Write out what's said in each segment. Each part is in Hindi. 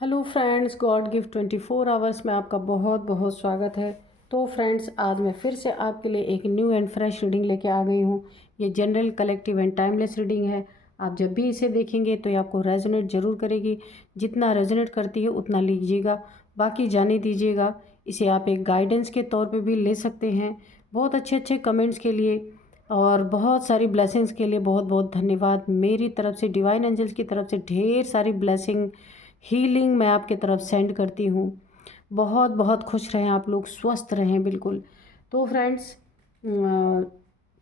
Hello friends, God gift 24 hours में आपका बहुत बहुत स्वागत है। तो फ्रेंड्स, आज मैं फिर से आपके लिए एक न्यू एंड फ्रेश रीडिंग लेके आ गई हूँ। ये general, collective and timeless reading है। आप जब भी इसे देखेंगे तो ये आपको रेजोनेट ज़रूर करेगी। जितना रेजोनेट करती है उतना लीजिएगा, बाकी जाने दीजिएगा। इसे आप एक गाइडेंस के तौर पर भी ले सकते हैं। बहुत अच्छे अच्छे कमेंट्स के लिए और बहुत सारी ब्लेसिंग्स के लिए बहुत बहुत धन्यवाद। मेरी तरफ से, डिवाइन एंजल्स की तरफ से ढेर सारी ब्लेसिंग, हीलिंग मैं आपके तरफ सेंड करती हूँ। बहुत बहुत खुश रहें आप लोग, स्वस्थ रहें बिल्कुल। तो फ्रेंड्स,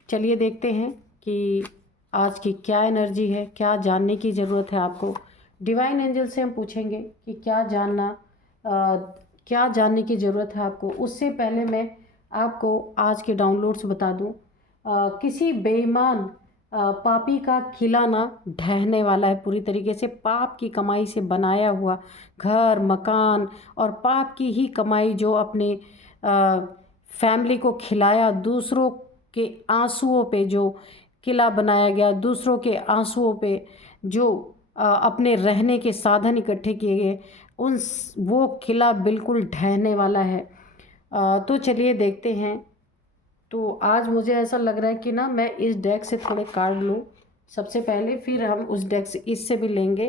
चलिए देखते हैं कि आज की क्या एनर्जी है, क्या जानने की ज़रूरत है आपको। डिवाइन एंजल से हम पूछेंगे कि क्या जानने की ज़रूरत है आपको। उससे पहले मैं आपको आज के डाउनलोड्स बता दूं। किसी बेईमान पापी का किला ना ढहने वाला है। पूरी तरीके से पाप की कमाई से बनाया हुआ घर, मकान और पाप की ही कमाई जो अपने फैमिली को खिलाया, दूसरों के आंसुओं पे जो किला बनाया गया, दूसरों के आंसुओं पे जो अपने रहने के साधन इकट्ठे किए गए, वो किला बिल्कुल ढहने वाला है। तो चलिए देखते हैं। तो आज मुझे ऐसा लग रहा है कि ना मैं इस डेक से थोड़े कार्ड लूँ सबसे पहले, फिर हम उस डेक से इससे भी लेंगे।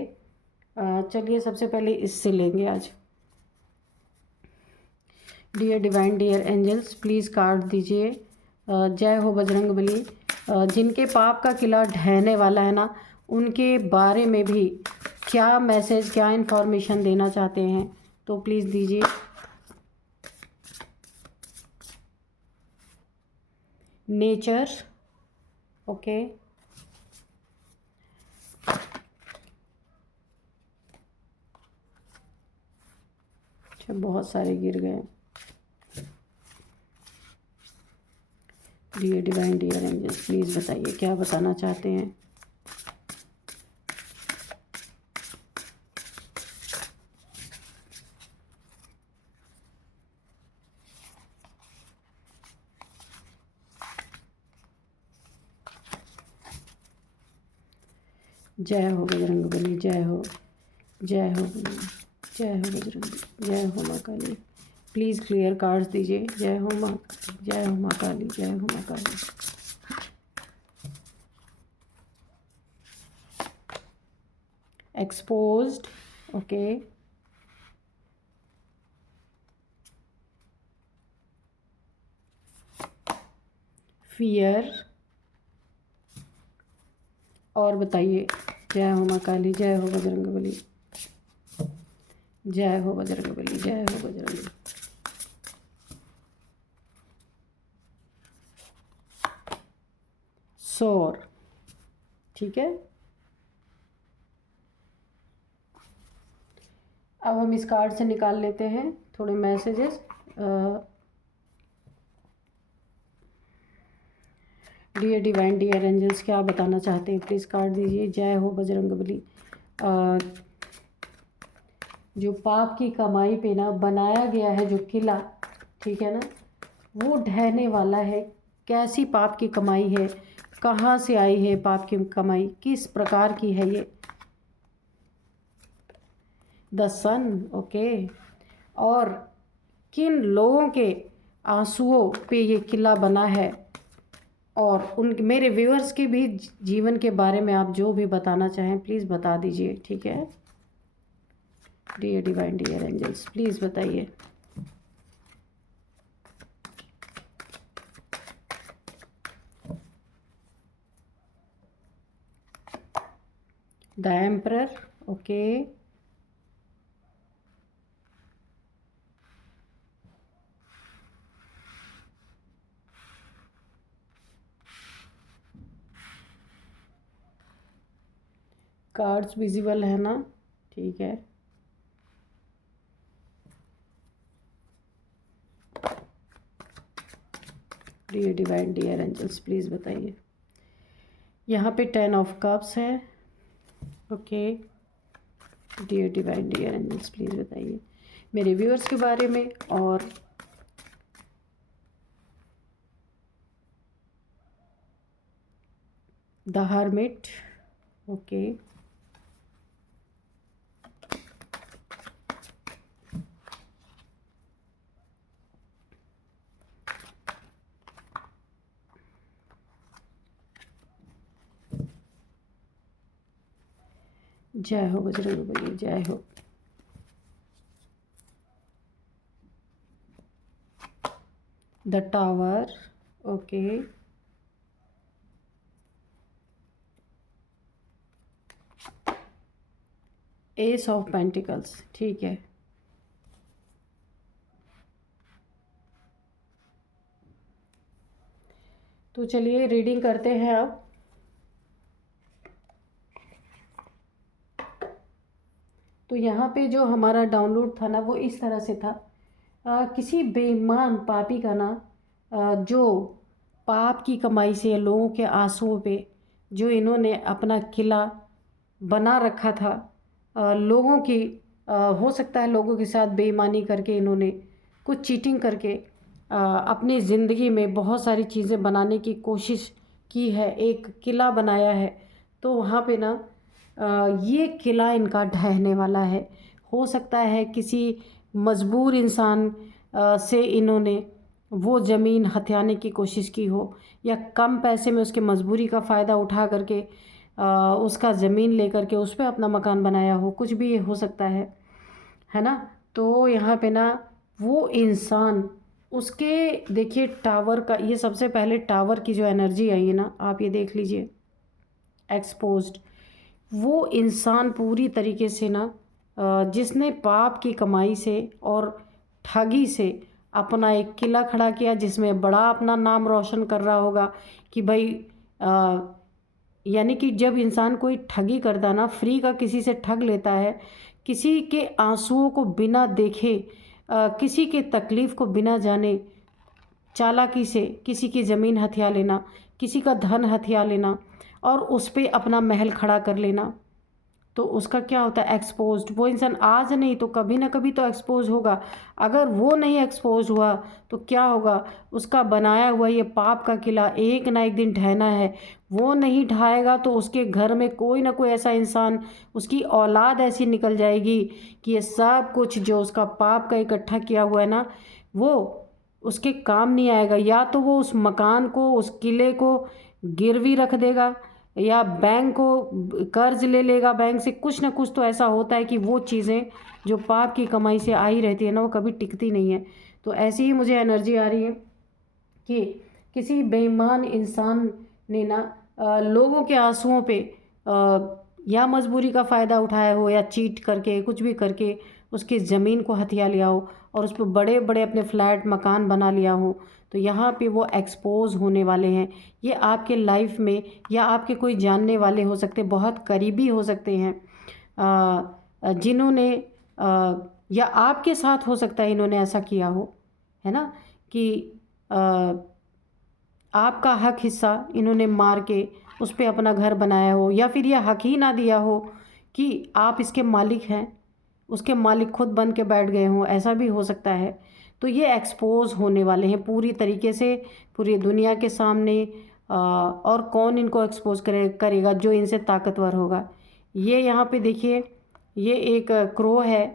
चलिए सबसे पहले इससे लेंगे आज। Dear divine, dear angels, please card दीजिए। जय हो बजरंगबली। जिनके पाप का किला ढहने वाला है ना, उनके बारे में भी क्या मैसेज, क्या इन्फॉर्मेशन देना चाहते हैं, तो प्लीज़ दीजिए। Nature, okay. अच्छा, बहुत सारे गिर गए। Dear divine, dear angels, please बताइए क्या बताना चाहते हैं। जय हो बजरंगबली, जय हो, जय हो, जय हो बजरंगबली, जय हो माँ काली। प्लीज़ क्लियर कार्ड्स दीजिए। जय हो माँ, जय हो माँ काली, जय हो माँ काली। Exposed, okay. फियर, और बताइए। जय हो माँ काली, जय हो बजरंगबली, जय हो बजरंगबली, जय हो बजरंगबली। सोर, ठीक है। अब हम इस कार्ड से निकाल लेते हैं थोड़े messages. Dear divine, dear angels, क्या बताना चाहते हैं, प्लीज़ कार्ड दीजिए। जय हो बजरंगबली। जो पाप की कमाई पे ना बनाया गया है जो किला, ठीक है ना, वो ढहने वाला है। कैसी पाप की कमाई है, कहाँ से आई है पाप की कमाई, किस प्रकार की है ये। The sun, okay. और किन लोगों के आंसुओं पे ये किला बना है, और उन मेरे व्यूअर्स के भी जीवन के बारे में आप जो भी बताना चाहें प्लीज़ बता दीजिए, ठीक है। Dear divine, dear angels, please बताइए। The emperor, okay. Cards visible है ना, ठीक है। Dear divine, dear angels, please बताइए। यहाँ पे 10 ऑफ कप्स है, okay. Dear divine, dear angels, please बताइए मेरे व्यूअर्स के बारे में। और द हर्मिट, ओके। जय हो बजरंगबली, जय हो। The tower, okay. S of pentacles, ठीक है। तो चलिए रीडिंग करते हैं अब। तो यहाँ पे जो हमारा डाउनलोड था ना वो इस तरह से था, किसी बेईमान पापी का ना, जो पाप की कमाई से लोगों के आंसुओं पे जो इन्होंने अपना किला बना रखा था, लोगों की हो सकता है लोगों के साथ बेईमानी करके इन्होंने कुछ चीटिंग करके अपनी ज़िंदगी में बहुत सारी चीज़ें बनाने की कोशिश की है, एक किला बनाया है। तो वहाँ पे ना ये किला इनका ढहने वाला है। हो सकता है किसी मजबूर इंसान से इन्होंने वो ज़मीन हथियाने की कोशिश की हो, या कम पैसे में उसके मजबूरी का फ़ायदा उठा करके उसका ज़मीन लेकर के उस पे अपना मकान बनाया हो, कुछ भी हो सकता है ना। तो यहाँ पे ना वो इंसान उसके देखिए टावर का, ये सबसे पहले टावर की जो एनर्जी आई है ना, आप ये देख लीजिए, एक्सपोज्ड। वो इंसान पूरी तरीके से ना जिसने पाप की कमाई से और ठगी से अपना एक किला खड़ा किया, जिसमें बड़ा अपना नाम रोशन कर रहा होगा कि भाई यानी कि जब इंसान कोई ठगी करता ना, फ्री का किसी से ठग लेता है, किसी के आंसुओं को बिना देखे, किसी के तकलीफ़ को बिना जाने चालाकी से किसी की ज़मीन हथिया लेना, किसी का धन हथिया लेना और उस पे अपना महल खड़ा कर लेना, तो उसका क्या होता है, एक्सपोज्ड। वो इंसान आज नहीं तो कभी ना कभी तो एक्सपोज होगा। अगर वो नहीं एक्सपोज हुआ तो क्या होगा, उसका बनाया हुआ ये पाप का किला एक ना एक दिन ढहना है। वो नहीं ढाएगा तो उसके घर में कोई ना कोई ऐसा इंसान, उसकी औलाद ऐसी निकल जाएगी कि ये सब कुछ जो उसका पाप का इकट्ठा किया हुआ है ना, वो उसके काम नहीं आएगा। या तो वो उस मकान को, उस किले को गिरवी रख देगा, या बैंक को कर्ज ले लेगा बैंक से। कुछ ना कुछ तो ऐसा होता है कि वो चीज़ें जो पाप की कमाई से आई रहती है ना, वो कभी टिकती नहीं है। तो ऐसी ही मुझे एनर्जी आ रही है कि किसी बेईमान इंसान ने ना लोगों के आंसुओं पे या मजबूरी का फ़ायदा उठाया हो, या चीट करके कुछ भी करके उसकी ज़मीन को हथिया लिया हो और उस पर बड़े बड़े अपने फ्लैट मकान बना लिया हो। तो यहाँ पे वो एक्सपोज होने वाले हैं। ये आपके लाइफ में या आपके कोई जानने वाले हो सकते, बहुत करीबी हो सकते हैं, जिन्होंने या आपके साथ हो सकता है इन्होंने ऐसा किया हो, है ना, कि आपका हक हिस्सा इन्होंने मार के उस पर अपना घर बनाया हो, या फिर यह हक ही ना दिया हो कि आप इसके मालिक हैं, उसके मालिक खुद बन के बैठ गए हों, ऐसा भी हो सकता है। तो ये एक्सपोज होने वाले हैं पूरी तरीके से पूरी दुनिया के सामने। और कौन इनको एक्सपोज करेगा, जो इनसे ताकतवर होगा। ये यहाँ पे देखिए, ये एक क्रो है,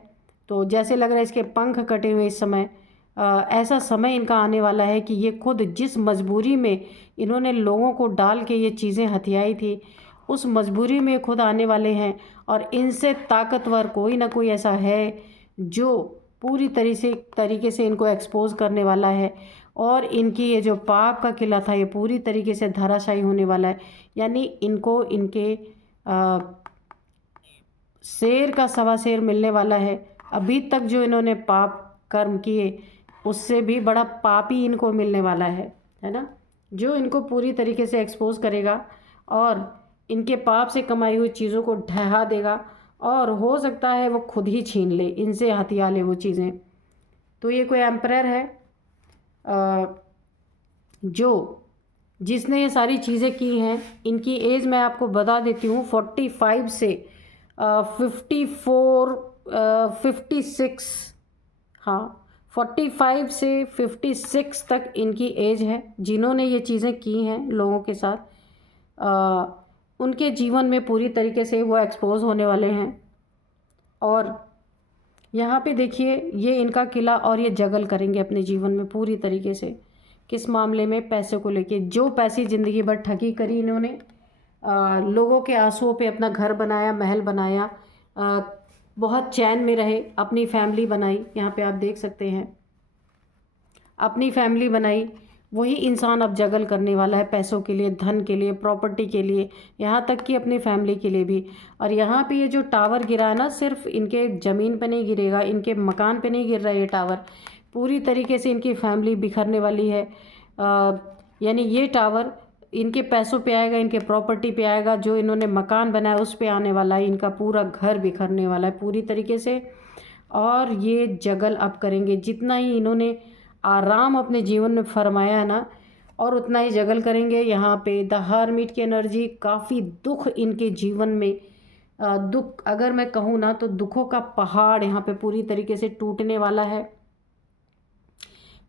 तो जैसे लग रहा है इसके पंख कटे हुए इस समय। ऐसा समय इनका आने वाला है कि ये खुद जिस मजबूरी में इन्होंने लोगों को डाल के ये चीज़ें हथियाई थी, उस मजबूरी में खुद आने वाले हैं। और इनसे ताकतवर कोई ना कोई ऐसा है जो पूरी तरीके से इनको एक्सपोज करने वाला है। और इनकी ये जो पाप का किला था ये पूरी तरीके से धराशायी होने वाला है। यानी इनको इनके शेर का सवा शेर मिलने वाला है। अभी तक जो इन्होंने पाप कर्म किए उससे भी बड़ा पापी इनको मिलने वाला है ना, जो इनको पूरी तरीके से एक्सपोज करेगा और इनके पाप से कमाई हुई चीज़ों को ढहा देगा। और हो सकता है वो खुद ही छीन ले, इनसे हथिया ले वो चीज़ें। तो ये कोई एम्परर है जो जिसने ये सारी चीज़ें की हैं। इनकी एज मैं आपको बता देती हूँ, 45 से 54 56, हाँ 45 से 56 तक इनकी एज है। जिन्होंने ये चीज़ें की हैं लोगों के साथ, उनके जीवन में पूरी तरीके से वो एक्सपोज होने वाले हैं। और यहाँ पे देखिए ये इनका किला, और ये जगल करेंगे अपने जीवन में पूरी तरीके से। किस मामले में, पैसे को लेके। जो पैसे ज़िंदगी भर ठगी करी इन्होंने, लोगों के आंसुओं पे अपना घर बनाया, महल बनाया, बहुत चैन में रहे, अपनी फैमिली बनाई। यहाँ पे आप देख सकते हैं, अपनी फैमिली बनाई। वही इंसान अब जगल करने वाला है पैसों के लिए, धन के लिए, प्रॉपर्टी के लिए, यहाँ तक कि अपनी फैमिली के लिए भी। और यहाँ पे ये जो टावर गिरा है ना, सिर्फ इनके ज़मीन पे नहीं गिरेगा, इनके मकान पे नहीं गिर रहा है ये टावर, पूरी तरीके से इनकी फैमिली बिखरने वाली है। यानी ये टावर इनके पैसों पे आएगा, इनके प्रॉपर्टी पे आएगा, जो इन्होंने मकान बनाया उस पे आने वाला है, इनका पूरा घर बिखरने वाला है पूरी तरीके से। और ये जगल अब करेंगे, जितना ही इन्होंने आराम अपने जीवन में फरमाया है ना, और उतना ही जगल करेंगे। यहाँ पे द हर्मिट की एनर्जी, काफ़ी दुख इनके जीवन में, दुख अगर मैं कहूँ ना तो दुखों का पहाड़ यहाँ पे पूरी तरीके से टूटने वाला है।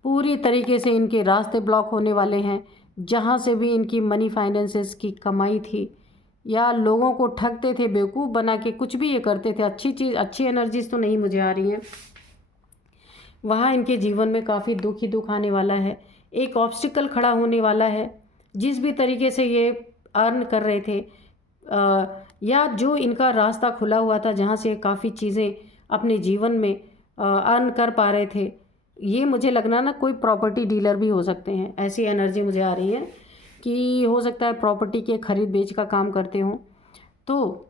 पूरी तरीके से इनके रास्ते ब्लॉक होने वाले हैं। जहाँ से भी इनकी मनी फाइनेंसेस की कमाई थी, या लोगों को ठगते थे, बेवकूफ़ बना के कुछ भी ये करते थे, अच्छी चीज़, अच्छी एनर्जीज तो नहीं मुझे आ रही हैं, वहाँ इनके जीवन में काफ़ी दुख ही दुख आने वाला है। एक ऑब्स्टिकल खड़ा होने वाला है। जिस भी तरीके से ये अर्न कर रहे थे, या जो इनका रास्ता खुला हुआ था जहाँ से काफ़ी चीज़ें अपने जीवन में अर्न कर पा रहे थे, ये मुझे लगना ना कोई प्रॉपर्टी डीलर भी हो सकते हैं, ऐसी एनर्जी मुझे आ रही है कि हो सकता है प्रॉपर्टी के खरीद बेच का काम करते हों। तो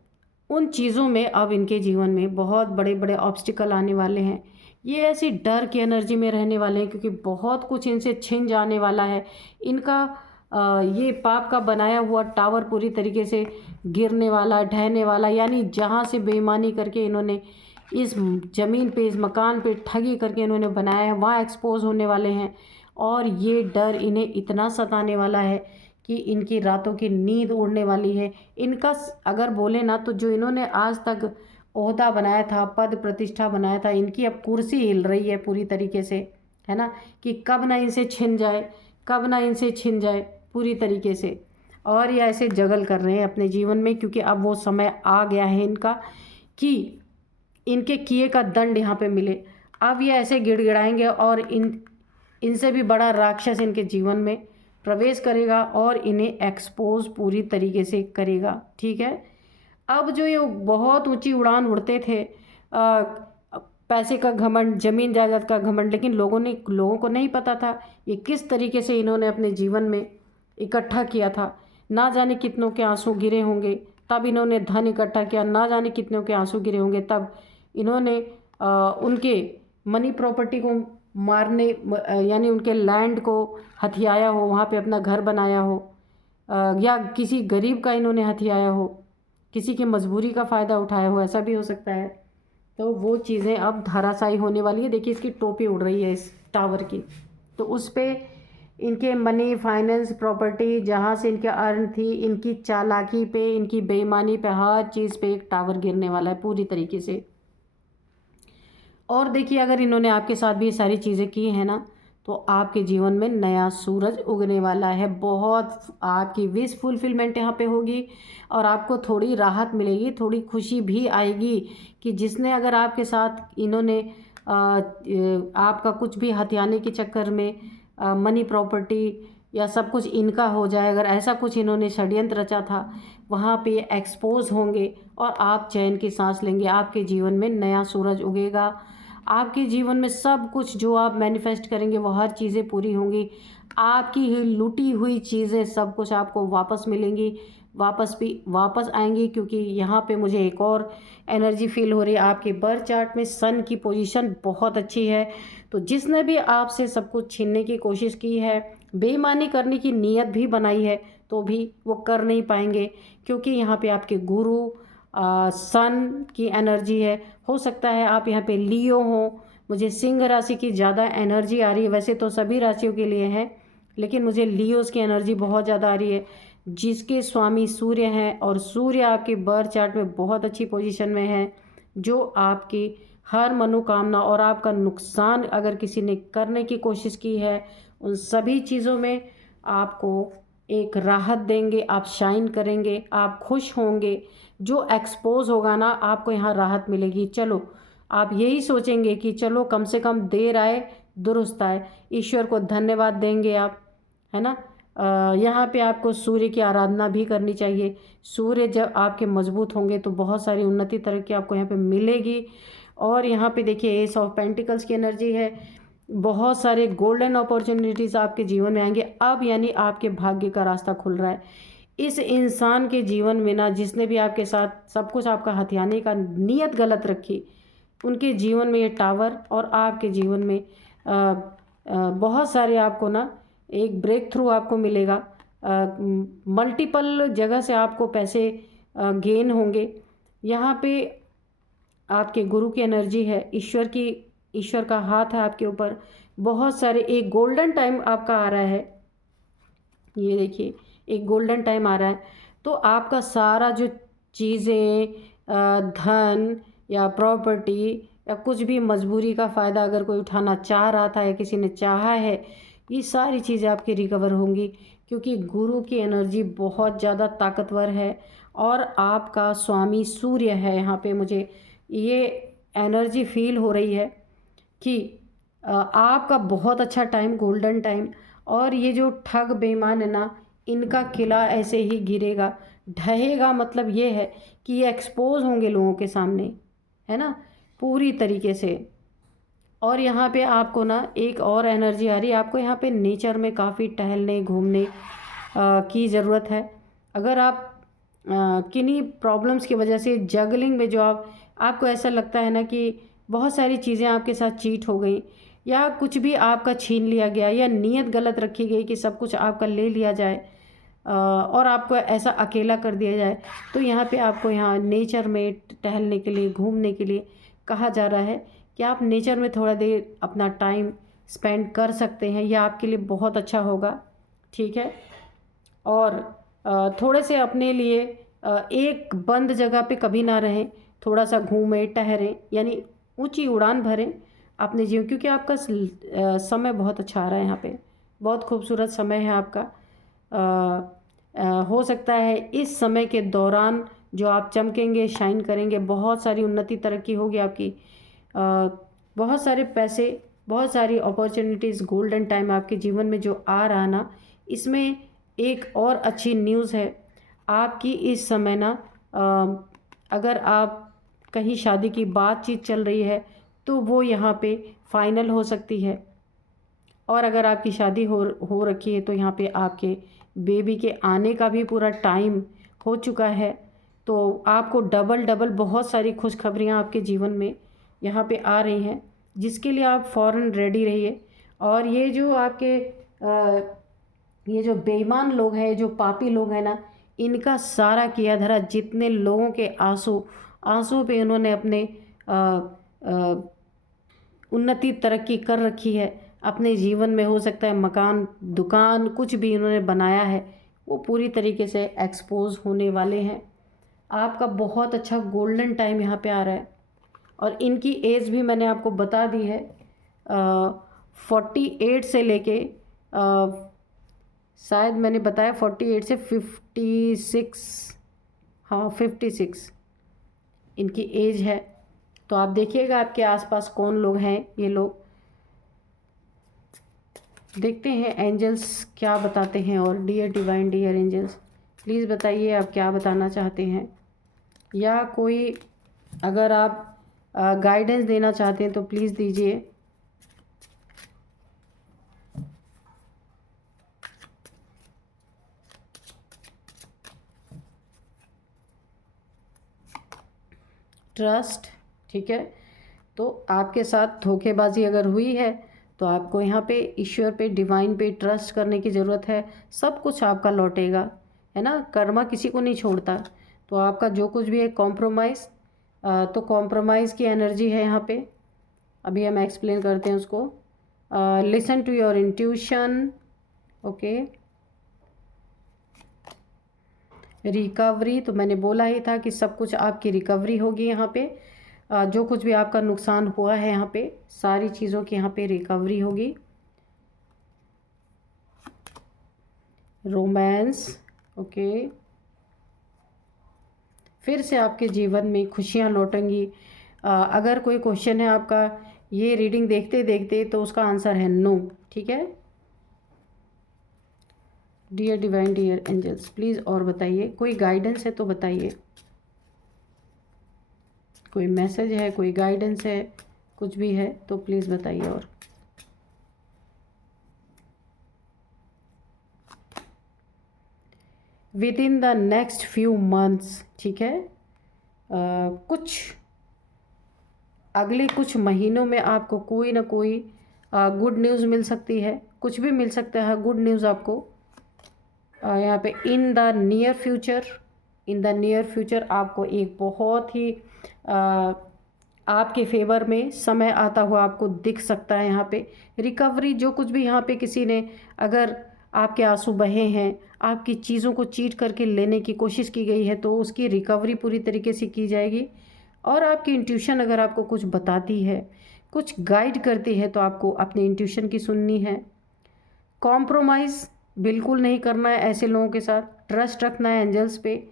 उन चीज़ों में अब इनके जीवन में बहुत बड़े बड़े ऑब्स्टिकल आने वाले हैं। ये ऐसी डर की एनर्जी में रहने वाले हैं, क्योंकि बहुत कुछ इनसे छिन जाने वाला है। इनका ये पाप का बनाया हुआ टावर पूरी तरीके से गिरने वाला, ढहने वाला, यानी जहाँ से बेईमानी करके इन्होंने इस ज़मीन पे, इस मकान पे ठगी करके इन्होंने बनाया है, वहाँ एक्सपोज होने वाले हैं। और ये डर इन्हें इतना सताने वाला है कि इनकी रातों की नींद उड़ने वाली है। इनका अगर बोले ना तो जो इन्होंने आज तक ओहदा बनाया था, पद प्रतिष्ठा बनाया था, इनकी अब कुर्सी हिल रही है पूरी तरीके से, है ना, कि कब ना इनसे छिन जाए, कब ना इनसे छिन जाए पूरी तरीके से। और ये ऐसे जगल कर रहे हैं अपने जीवन में, क्योंकि अब वो समय आ गया है इनका कि इनके किए का दंड यहाँ पे मिले। अब ये ऐसे गिड़गिड़ाएंगे और इनसे भी बड़ा राक्षस इनके जीवन में प्रवेश करेगा और इन्हें एक्सपोज पूरी तरीके से करेगा। ठीक है, अब जो ये बहुत ऊंची उड़ान उड़ते थे, पैसे का घमंड, ज़मीन जायदाद का घमंड, लेकिन लोगों को नहीं पता था ये किस तरीके से इन्होंने अपने जीवन में इकट्ठा किया था। ना जाने कितनों के आंसू गिरे होंगे तब इन्होंने धन इकट्ठा किया, ना जाने कितनों के आंसू गिरे होंगे तब इन्होंने उनके मनी प्रॉपर्टी को मारने, यानी उनके लैंड को हथियाया हो, वहाँ पे अपना घर बनाया हो, या किसी गरीब का इन्होंने हथियाया हो, किसी की मजबूरी का फ़ायदा उठाया हो, ऐसा भी हो सकता है। तो वो चीज़ें अब धराशायी होने वाली है। देखिए इसकी टोपी उड़ रही है इस टावर की, तो उस पर इनके मनी, फाइनेंस, प्रॉपर्टी, जहाँ से इनके अर्न थी, इनकी चालाकी पे, इनकी बेईमानी पे, हर चीज़ पे एक टावर गिरने वाला है पूरी तरीके से। और देखिए अगर इन्होंने आपके साथ भी ये सारी चीज़ें की हैं ना, तो आपके जीवन में नया सूरज उगने वाला है। बहुत आपकी विश फुलफिलमेंट यहाँ पे होगी और आपको थोड़ी राहत मिलेगी, थोड़ी खुशी भी आएगी कि जिसने अगर आपके साथ इन्होंने आपका कुछ भी हथियाने के चक्कर में मनी, प्रॉपर्टी या सब कुछ इनका हो जाए, अगर ऐसा कुछ इन्होंने षड्यंत्र रचा था, वहाँ पे एक्सपोज होंगे और आप चैन की सांस लेंगे। आपके जीवन में नया सूरज उगेगा। आपके जीवन में सब कुछ जो आप मैनिफेस्ट करेंगे वो हर चीज़ें पूरी होंगी। आपकी ही लूटी हुई चीज़ें सब कुछ आपको वापस मिलेंगी, वापस आएंगी। क्योंकि यहाँ पे मुझे एक और एनर्जी फील हो रही है, आपके बर्थ चार्ट में सन की पोजीशन बहुत अच्छी है। तो जिसने भी आपसे सब कुछ छीनने की कोशिश की है, बेईमानी करने की नीयत भी बनाई है, तो भी वो कर नहीं पाएंगे, क्योंकि यहाँ पे आपके गुरु सन की एनर्जी है। हो सकता है आप यहाँ पे लियो हो, मुझे सिंह राशि की ज़्यादा एनर्जी आ रही है, वैसे तो सभी राशियों के लिए है, लेकिन मुझे लियोस की एनर्जी बहुत ज़्यादा आ रही है, जिसके स्वामी सूर्य हैं, और सूर्य आपके बर्थ चार्ट में बहुत अच्छी पोजीशन में है, जो आपकी हर मनोकामना और आपका नुकसान अगर किसी ने करने की कोशिश की है, उन सभी चीज़ों में आपको एक राहत देंगे। आप शाइन करेंगे, आप खुश होंगे। जो एक्सपोज होगा ना, आपको यहाँ राहत मिलेगी। चलो आप यही सोचेंगे कि चलो कम से कम देर आए दुरुस्त आए, ईश्वर को धन्यवाद देंगे आप, है ना। यहाँ पे आपको सूर्य की आराधना भी करनी चाहिए। सूर्य जब आपके मजबूत होंगे तो बहुत सारी उन्नति तरक्की आपको यहाँ पे मिलेगी। और यहाँ पे देखिए एस ऑफ पेंटिकल्स की एनर्जी है, बहुत सारे गोल्डन अपॉर्चुनिटीज़ आपके जीवन में आएंगे अब, यानी आपके भाग्य का रास्ता खुल रहा है। इस इंसान के जीवन में ना, जिसने भी आपके साथ सब कुछ आपका हथियाने का नीयत गलत रखी, उनके जीवन में ये टावर और आपके जीवन में बहुत सारे आपको ना एक ब्रेक थ्रू आपको मिलेगा। मल्टीपल जगह से आपको पैसे गेन होंगे। यहाँ पे आपके गुरु की एनर्जी है, ईश्वर का हाथ है आपके ऊपर। बहुत सारे एक गोल्डन टाइम आपका आ रहा है, ये देखिए एक गोल्डन टाइम आ रहा है। तो आपका सारा जो चीज़ें, धन या प्रॉपर्टी या कुछ भी मजबूरी का फ़ायदा अगर कोई उठाना चाह रहा था या किसी ने चाहा है, ये सारी चीज़ें आपकी रिकवर होंगी, क्योंकि गुरु की एनर्जी बहुत ज़्यादा ताकतवर है और आपका स्वामी सूर्य है। यहाँ पे मुझे ये एनर्जी फील हो रही है कि आपका बहुत अच्छा टाइम, गोल्डन टाइम। और ये जो ठग बेईमान है ना, इनका किला ऐसे ही गिरेगा, ढहेगा, मतलब ये है कि ये एक्सपोज होंगे लोगों के सामने, है ना, पूरी तरीके से। और यहाँ पे आपको ना एक और एनर्जी आ रही है, आपको यहाँ पे नेचर में काफ़ी टहलने घूमने की ज़रूरत है। अगर आप किन्हीं प्रॉब्लम्स की वजह से जगलिंग में जो आपको ऐसा लगता है ना कि बहुत सारी चीज़ें आपके साथ चीट हो गई, या कुछ भी आपका छीन लिया गया, या नीयत गलत रखी गई कि सब कुछ आपका ले लिया जाए और आपको ऐसा अकेला कर दिया जाए, तो यहाँ पे आपको यहाँ नेचर में टहलने के लिए, घूमने के लिए कहा जा रहा है कि आप नेचर में थोड़ा देर अपना टाइम स्पेंड कर सकते हैं। यह आपके लिए बहुत अच्छा होगा, ठीक है। और थोड़े से अपने लिए एक बंद जगह पे कभी ना रहें, थोड़ा सा घूमें टहरें, यानी ऊंची उड़ान भरें अपने जीवन, क्योंकि आपका समय बहुत अच्छा आ रहा है। यहाँ पे बहुत खूबसूरत समय है आपका। हो सकता है इस समय के दौरान जो आप चमकेंगे, शाइन करेंगे, बहुत सारी उन्नति तरक्की होगी आपकी, बहुत सारे पैसे, बहुत सारी अपॉर्चुनिटीज़, गोल्डन टाइम आपके जीवन में जो आ रहा ना, इसमें एक और अच्छी न्यूज़ है आपकी इस समय ना। अगर आप कहीं शादी की बातचीत चल रही है तो वो यहाँ पे फाइनल हो सकती है, और अगर आपकी शादी हो रखी है तो यहाँ पे आपके बेबी के आने का भी पूरा टाइम हो चुका है। तो आपको डबल डबल बहुत सारी खुशखबरियाँ आपके जीवन में यहाँ पे आ रही हैं, जिसके लिए आप फ़ौरन रेडी रहिए। और ये जो आपके ये जो बेईमान लोग हैं, जो पापी लोग हैं ना, इनका सारा किया धरा, जितने लोगों के आंसू पे इन्होंने अपने उन्नति तरक्की कर रखी है अपने जीवन में, हो सकता है मकान दुकान कुछ भी इन्होंने बनाया है, वो पूरी तरीके से एक्सपोज होने वाले हैं। आपका बहुत अच्छा गोल्डन टाइम यहाँ पे आ रहा है। और इनकी एज भी मैंने आपको बता दी है, 48 से लेके शायद मैंने बताया 48 से 56, हाँ 56 इनकी एज है। तो आप देखिएगा आपके आसपास कौन लोग हैं ये लोग। देखते हैं एंजल्स क्या बताते हैं। और dear divine, dear angels, please बताइए आप क्या बताना चाहते हैं, या कोई अगर आप गाइडेंस देना चाहते हैं तो प्लीज़ दीजिए। ट्रस्ट, ठीक है। तो आपके साथ धोखेबाजी अगर हुई है तो आपको यहाँ पे ईश्वर पे, डिवाइन पे ट्रस्ट करने की ज़रूरत है। सब कुछ आपका लौटेगा, है ना, कर्मा किसी को नहीं छोड़ता। तो आपका जो कुछ भी है कॉम्प्रोमाइज़, तो कॉम्प्रोमाइज़ की एनर्जी है यहाँ पे, अभी हम एक्सप्लेन करते हैं उसको। Listen to your intuition, okay. Recovery, तो मैंने बोला ही था कि सब कुछ आपकी रिकवरी होगी यहाँ पे। जो कुछ भी आपका नुकसान हुआ है यहाँ पे, सारी चीज़ों की यहाँ पे रिकवरी होगी। Romance, okay. फिर से आपके जीवन में खुशियाँ लौटेंगी। अगर कोई क्वेश्चन है आपका ये रीडिंग देखते देखते, तो उसका आंसर है नो, ठीक है। Dear divine, dear angels, please और बताइए, कोई गाइडेंस है तो बताइए, कोई मैसेज है, कोई गाइडेंस है, कुछ भी है तो प्लीज़ बताइए। और with in the next few months, ठीक है, कुछ अगले कुछ महीनों में आपको कोई ना कोई गुड न्यूज़ मिल सकती है, कुछ भी मिल सकता है गुड न्यूज़ आपको यहाँ पे। In the near future, in the near future आपको एक बहुत ही आपके फेवर में समय आता हुआ आपको दिख सकता है। यहाँ पे रिकवरी, जो कुछ भी यहाँ पे किसी ने अगर आपके आंसू बहे हैं, आपकी चीज़ों को चीट करके लेने की कोशिश की गई है, तो उसकी रिकवरी पूरी तरीके से की जाएगी। और आपकी इंट्यूशन अगर आपको कुछ बताती है, कुछ गाइड करती है, तो आपको अपनी इंट्यूशन की सुननी है। कॉम्प्रोमाइज़ बिल्कुल नहीं करना है ऐसे लोगों के साथ, ट्रस्ट रखना है एंजल्स पे।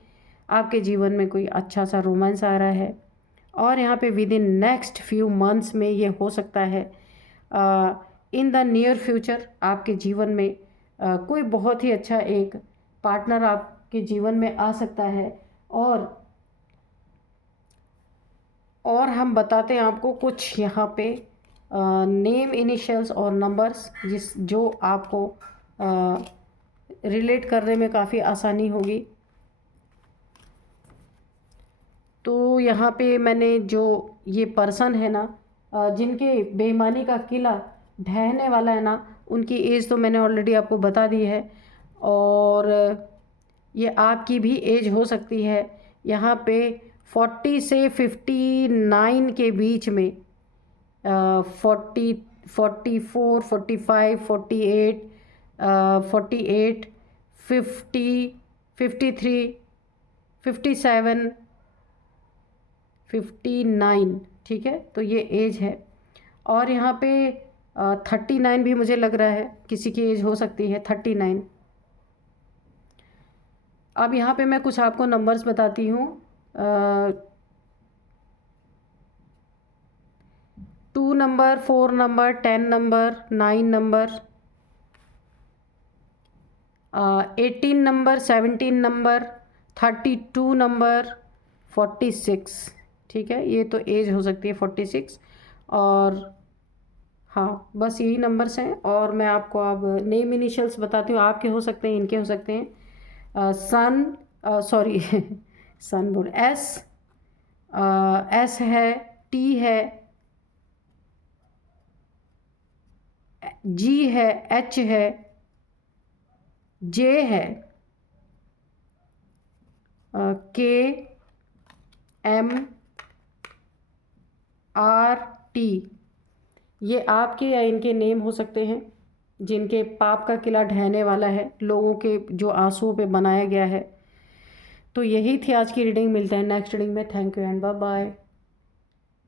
आपके जीवन में कोई अच्छा सा रोमांस आ रहा है और यहाँ पे with in next few months में ये हो सकता है। इन द नियर फ्यूचर आपके जीवन में कोई बहुत ही अच्छा एक पार्टनर आपके जीवन में आ सकता है। और हम बताते हैं आपको कुछ यहाँ पे नेम, इनिशियल्स और नंबर्स जो आपको रिलेट करने में काफ़ी आसानी होगी। तो यहाँ पे मैंने जो ये पर्सन है ना, जिनके बेईमानी का किला ढहने वाला है ना, उनकी एज तो मैंने ऑलरेडी आपको बता दी है। और ये आपकी भी एज हो सकती है। यहाँ पे 40 से 59 के बीच में, 40, 44, 45, 48, 48, 50, 53, 57, 59, ठीक है, तो ये एज है। और यहाँ पे 39 भी मुझे लग रहा है किसी की एज हो सकती है, 39। अब यहाँ पे मैं कुछ आपको नंबर्स बताती हूँ। 2 number, 4 number, 10 number, 9 number, 18 number, 17 number, 32 number, 46, ठीक है, ये तो एज हो सकती है 46। और हाँ, बस यही नंबर्स हैं। और मैं आपको अब नेम, इनिशियल्स बताती हूँ। आपके हो सकते हैं, इनके हो सकते हैं। सन, सॉरी सन बोल, एस है, टी है, जी है, एच है, जे है, के, एम, आर, टी, ये आपके या इनके नेम हो सकते हैं, जिनके पाप का किला ढहने वाला है, लोगों के जो आंसुओं पे बनाया गया है। तो यही थी आज की रीडिंग। मिलते हैं नेक्स्ट रीडिंग में। Thank you and bye bye.